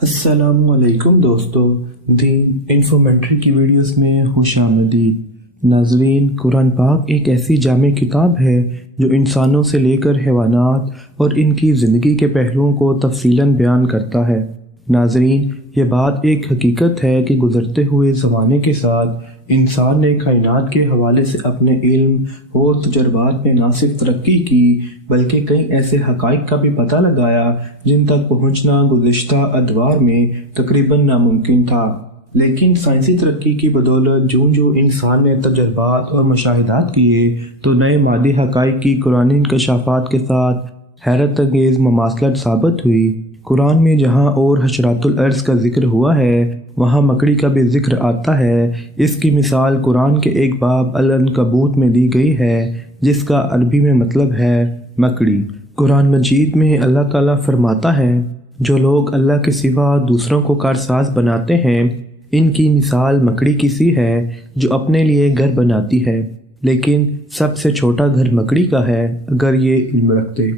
السلام علیکم دوستو، دین انفارمیٹری کی ویڈیوز میں خوش آمدید۔ ناظرین، قرآن پاک ایک ایسی جامع کتاب ہے جو انسانوں سے لے کر حیوانات اور ان کی زندگی کے پہلوؤں کو تفصیلاً بیان کرتا ہے۔ ناظرین، یہ بات ایک حقیقت ہے کہ گزرتے ہوئے زمانے کے ساتھ انسان نے کائنات کے حوالے سے اپنے علم اور تجربات میں نہ صرف ترقی کی بلکہ کئی ایسے حقائق کا بھی پتہ لگایا جن تک پہنچنا گزشتہ ادوار میں تقریباً ناممکن تھا۔ لیکن سائنسی ترقی کی بدولت جوں انسان نے تجربات اور مشاہدات کیے تو نئے مادی حقائق کی قرآنی انکشافات کے ساتھ حیرت انگیز مماثلت ثابت ہوئی۔ قرآن میں جہاں اور حشرات الارض کا ذکر ہوا ہے وہاں مکڑی کا بھی ذکر آتا ہے۔ اس کی مثال قرآن کے ایک باب العنکبوت میں دی گئی ہے جس کا عربی میں مطلب ہے مکڑی۔ قرآن مجید میں اللہ تعالیٰ فرماتا ہے، جو لوگ اللہ کے سوا دوسروں کو کارساز بناتے ہیں ان کی مثال مکڑی کی سی ہے جو اپنے لیے گھر بناتی ہے، لیکن سب سے چھوٹا گھر مکڑی کا ہے اگر یہ علم رکھتے۔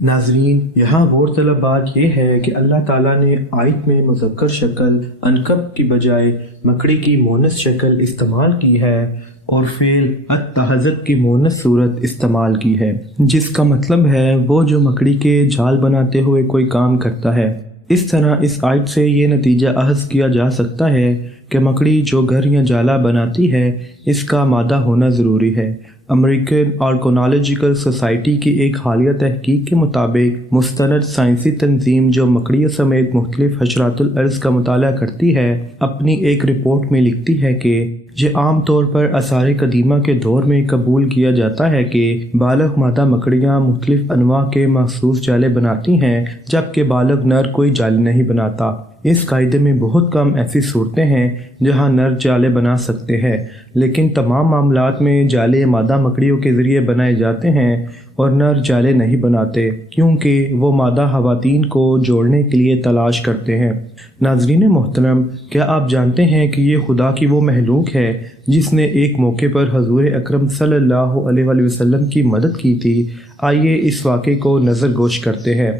ناظرین، یہاں غور طلب بات یہ ہے کہ اللہ تعالیٰ نے آیت میں مذکر شکل عنکب کی بجائے مکڑی کی مؤنث شکل استعمال کی ہے اور فعل اتخذت کی مؤنث صورت استعمال کی ہے، جس کا مطلب ہے وہ جو مکڑی کے جال بناتے ہوئے کوئی کام کرتا ہے۔ اس طرح اس آیت سے یہ نتیجہ اخذ کیا جا سکتا ہے کہ مکڑی جو گھر یا جالا بناتی ہے اس کا مادہ ہونا ضروری ہے۔ امریکن آرکنالوجیکل سوسائٹی کی ایک حالیہ تحقیق کے مطابق مستند سائنسی تنظیم جو مکڑیوں سمیت مختلف حشرات الارض کا مطالعہ کرتی ہے اپنی ایک رپورٹ میں لکھتی ہے کہ یہ عام طور پر آثار قدیمہ کے دور میں قبول کیا جاتا ہے کہ بالغ مادہ مکڑیاں مختلف انواع کے مخصوص جالے بناتی ہیں جبکہ بالغ نر کوئی جال نہیں بناتا۔ اس قاعدے میں بہت کم ایسی صورتیں ہیں جہاں نر جالے بنا سکتے ہیں، لیکن تمام معاملات میں جالے مادہ مکڑیوں کے ذریعے بنائے جاتے ہیں اور نر جالے نہیں بناتے کیونکہ وہ مادہ خواتین کو جوڑنے کے لیے تلاش کرتے ہیں۔ ناظرین محترم، کیا آپ جانتے ہیں کہ یہ خدا کی وہ مخلوق ہے جس نے ایک موقع پر حضور اکرم صلی اللہ علیہ وآلہ وسلم کی مدد کی تھی؟ آئیے اس واقعے کو نظر گوش کرتے ہیں۔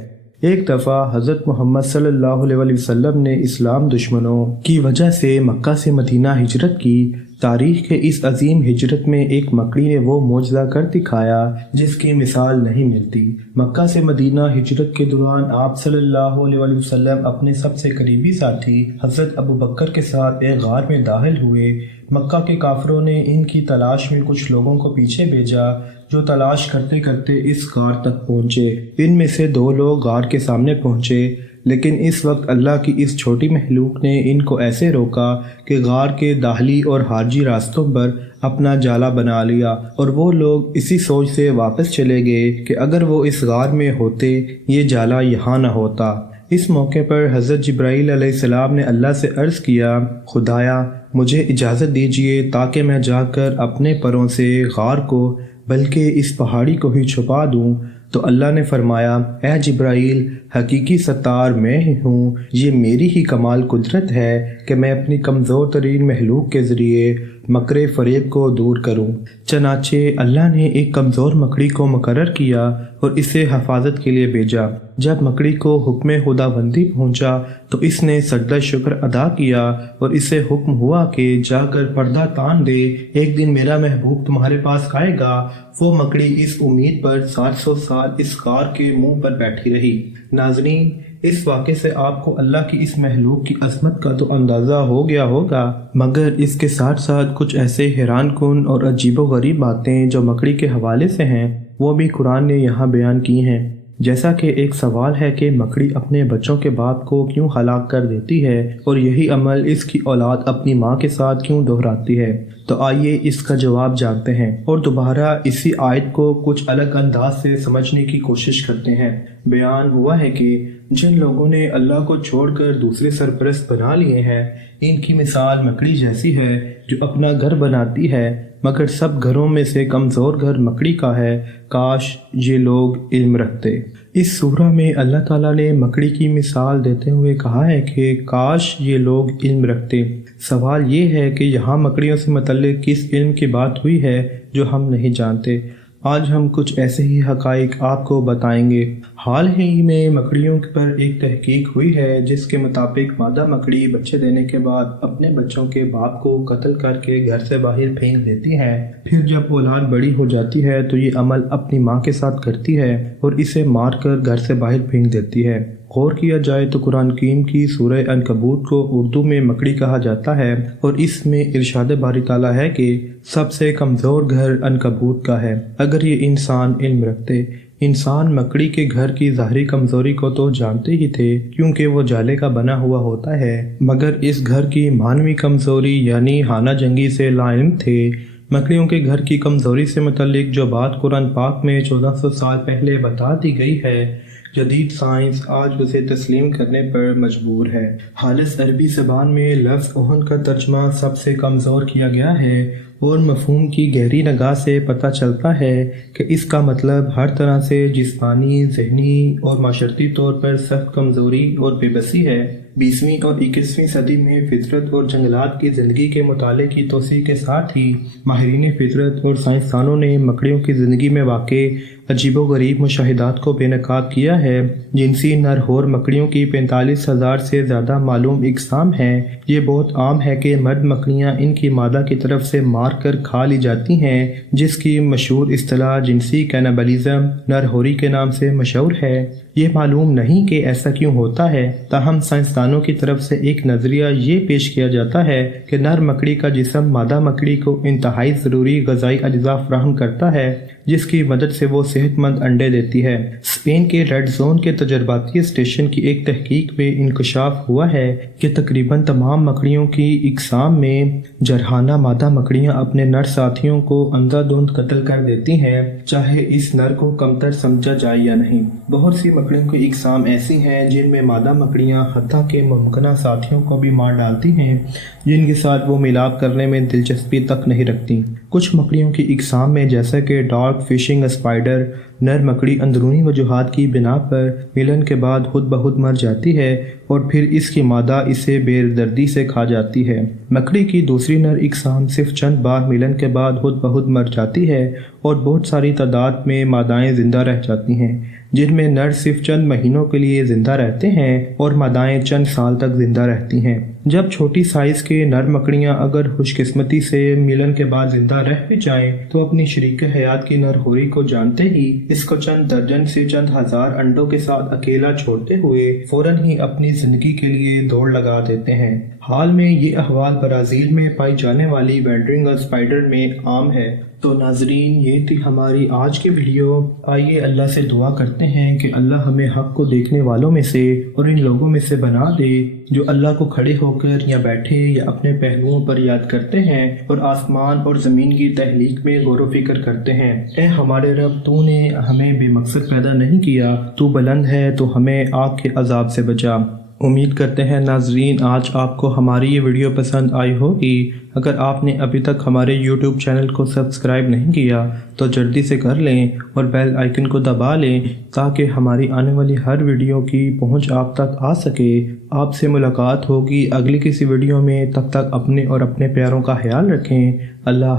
ایک دفعہ حضرت محمد صلی اللہ علیہ وآلہ وسلم نے اسلام دشمنوں کی وجہ سے مکہ سے مدینہ ہجرت کی۔ تاریخ کے اس عظیم ہجرت میں ایک مکڑی نے وہ معجزہ کر دکھایا جس کی مثال نہیں ملتی۔ مکہ سے مدینہ ہجرت کے دوران آپ صلی اللہ علیہ وآلہ وسلم اپنے سب سے قریبی ساتھی حضرت ابو بکر کے ساتھ ایک غار میں داخل ہوئے۔ مکہ کے کافروں نے ان کی تلاش میں کچھ لوگوں کو پیچھے بھیجا جو تلاش کرتے کرتے اس غار تک پہنچے۔ ان میں سے 2 لوگ غار کے سامنے پہنچے، لیکن اس وقت اللہ کی اس چھوٹی مخلوق نے ان کو ایسے روکا کہ غار کے داخلی اور خارجی راستوں پر اپنا جالا بنا لیا، اور وہ لوگ اسی سوچ سے واپس چلے گئے کہ اگر وہ اس غار میں ہوتے یہ جالا یہاں نہ ہوتا۔ اس موقع پر حضرت جبرائیل علیہ السلام نے اللہ سے عرض کیا، خدایا مجھے اجازت دیجیے تاکہ میں جا کر اپنے پروں سے غار کو بلکہ اس پہاڑی کو ہی چھپا دوں۔ تو اللہ نے فرمایا، اے جبرائیل، حقیقی ستار میں ہی ہوں، یہ میری ہی کمال قدرت ہے کہ میں اپنی کمزور ترین مخلوق کے ذریعے مکر فریب کو دور کروں۔ چنانچہ اللہ نے ایک کمزور مکڑی کو مقرر کیا اور اسے حفاظت کے لیے بھیجا۔ جب مکڑی کو حکم خداوندی پہنچا تو اس نے سجدہ شکر ادا کیا اور اسے حکم ہوا کہ جا کر پردہ تان دے، ایک دن میرا محبوب تمہارے پاس آئے گا۔ وہ مکڑی اس امید پر 700 سال اس غار کے منہ پر بیٹھی رہی۔ ناظرین، اس واقعے سے آپ کو اللہ کی اس مخلوق کی عظمت کا تو اندازہ ہو گیا ہوگا، مگر اس کے ساتھ ساتھ کچھ ایسے حیران کن اور عجیب و غریب باتیں جو مکڑی کے حوالے سے ہیں وہ بھی قرآن نے یہاں بیان کی ہیں۔ جیسا کہ ایک سوال ہے کہ مکڑی اپنے بچوں کے باپ کو کیوں ہلاک کر دیتی ہے اور یہی عمل اس کی اولاد اپنی ماں کے ساتھ کیوں دہراتی ہے، تو آئیے اس کا جواب جانتے ہیں اور دوبارہ اسی آیت کو کچھ الگ انداز سے سمجھنے کی کوشش کرتے ہیں۔ بیان ہوا ہے کہ جن لوگوں نے اللہ کو چھوڑ کر دوسرے سرپرست بنا لیے ہیں ان کی مثال مکڑی جیسی ہے جو اپنا گھر بناتی ہے، مگر سب گھروں میں سے کمزور گھر مکڑی کا ہے، کاش یہ لوگ علم رکھتے۔ اس سورہ میں اللہ تعالیٰ نے مکڑی کی مثال دیتے ہوئے کہا ہے کہ کاش یہ لوگ علم رکھتے۔ سوال یہ ہے کہ یہاں مکڑیوں سے متعلق کس علم کی بات ہوئی ہے جو ہم نہیں جانتے؟ آج ہم کچھ ایسے ہی حقائق آپ کو بتائیں گے۔ حال ہی میں مکڑیوں پر ایک تحقیق ہوئی ہے جس کے مطابق مادہ مکڑی بچے دینے کے بعد اپنے بچوں کے باپ کو قتل کر کے گھر سے باہر پھینک دیتی ہے۔ پھر جب اولاد بڑی ہو جاتی ہے تو یہ عمل اپنی ماں کے ساتھ کرتی ہے اور اسے مار کر گھر سے باہر پھینک دیتی ہے۔ غور کیا جائے تو قرآن کریم کی سورہ عنکبوت کو اردو میں مکڑی کہا جاتا ہے اور اس میں ارشاد باری تعالیٰ ہے کہ سب سے کمزور گھر عنکبوت کا ہے۔ اگر یہ انسان علم رکھتے، انسان مکڑی کے گھر کی ظاہری کمزوری کو تو جانتے ہی تھے کیونکہ وہ جالے کا بنا ہوا ہوتا ہے، مگر اس گھر کی معنوی کمزوری یعنی ہانہ جنگی سے لا علم تھے۔ مکڑیوں کے گھر کی کمزوری سے متعلق جو بات قرآن پاک میں 1400 سال پہلے بتا دی گئی ہے، جدید سائنس آج اسے تسلیم کرنے پر مجبور ہے۔ خالص عربی زبان میں لفظ اوہن کا ترجمہ سب سے کمزور کیا گیا ہے اور مفہوم کی گہری نگاہ سے پتہ چلتا ہے کہ اس کا مطلب ہر طرح سے جسمانی، ذہنی اور معاشرتی طور پر سخت کمزوری اور بے بسی ہے۔ 20ویں اور 21ویں صدی میں فطرت اور جنگلات کی زندگی کے مطالعے کی توسیع کے ساتھ ہی ماہرین فطرت اور سائنسدانوں نے مکڑیوں کی زندگی میں واقع عجیب و غریب مشاہدات کو بے نقاب کیا ہے۔ جنسی نر ہور مکڑیوں کی 45,000 سے زیادہ معلوم اقسام ہیں۔ یہ بہت عام ہے کہ مرد مکڑیاں ان کی مادہ کی طرف سے مار کر کھا لی جاتی ہیں، جس کی مشہور اصطلاح جنسی کینیبلزم نر ہوری کے نام سے مشہور ہے۔ یہ معلوم نہیں کہ ایسا کیوں ہوتا ہے، تاہم سائنسدانوں کی طرف سے ایک نظریہ یہ پیش کیا جاتا ہے کہ نر مکڑی کا جسم مادہ مکڑی کو انتہائی ضروری غذائی اجزاء فراہم کرتا ہے، جس کی مدد سے وہ صحت مند انڈے دیتی ہے۔ اسپین کے ریڈ زون کے تجرباتی اسٹیشن کی ایک تحقیق میں انکشاف ہوا ہے کہ تقریباً تمام مکڑیوں کی اقسام میں جرحانہ مادہ مکڑیاں اپنے نر ساتھیوں کو اندھا دھند قتل کر دیتی ہیں، چاہے اس نر کو کمتر سمجھا جائے یا نہیں۔ بہت سی مکڑیوں کی اقسام ایسی ہیں جن میں مادہ مکڑیاں حتیٰ کہ ممکنہ ساتھیوں کو بھی مار ڈالتی ہیں جن کے ساتھ وہ ملاپ کرنے میں دلچسپی تک نہیں رکھتی۔ کچھ مکڑیوں کی اقسام میں جیسا کہ ڈارک فشنگ اسپائڈر نر مکڑی اندرونی وجوہات کی بنا پر ملن کے بعد خود بخود مر جاتی ہے اور پھر اس کی مادہ اسے بے دردی سے کھا جاتی ہے۔ مکڑی کی دوسری نر اقسام صرف چند بار ملن کے بعد خود بخود مر جاتی ہے اور بہت ساری تعداد میں مادائیں زندہ رہ جاتی ہیں، جن میں نر صرف چند مہینوں کے لیے زندہ رہتے ہیں اور مادائیں چند سال تک زندہ رہتی ہیں۔ جب چھوٹی سائز کے نر مکڑیاں اگر خوش قسمتی سے ملن کے بعد زندہ رہ بھی جائیں تو اپنی شریک حیات کی نر ہوری کو جانتے ہی اس کو چند درجن سے چند ہزار انڈوں کے ساتھ اکیلا چھوڑتے ہوئے فوراً ہی اپنی زندگی کے لیے دوڑ لگا دیتے ہیں۔ حال میں یہ احوال برازیل میں پائی جانے والی وینڈرنگ اسپائڈر میں عام ہے۔ تو ناظرین، یہ تھی ہماری آج کی ویڈیو۔ آئیے اللہ سے دعا کرتے ہیں کہ اللہ ہمیں حق کو دیکھنے والوں میں سے اور ان لوگوں میں سے بنا دے جو اللہ کو کھڑے ہو کر یا بیٹھے یا اپنے پہلوؤں پر یاد کرتے ہیں اور آسمان اور زمین کی تخلیق میں غور و فکر کرتے ہیں۔ اے ہمارے رب، تو نے ہمیں بے مقصد پیدا نہیں کیا، تو بلند ہے، تو ہمیں آگ کے عذاب سے بچا۔ امید کرتے ہیں ناظرین آج آپ کو ہماری یہ ویڈیو پسند آئی ہوگی۔ اگر آپ نے ابھی تک ہمارے یوٹیوب چینل کو سبسکرائب نہیں کیا تو جلدی سے کر لیں اور بیل آئیکن کو دبا لیں تاکہ ہماری آنے والی ہر ویڈیو کی پہنچ آپ تک آ سکے۔ آپ سے ملاقات ہوگی اگلی کسی ویڈیو میں، تب تک اپنے اور اپنے پیاروں کا خیال رکھیں۔ اللہ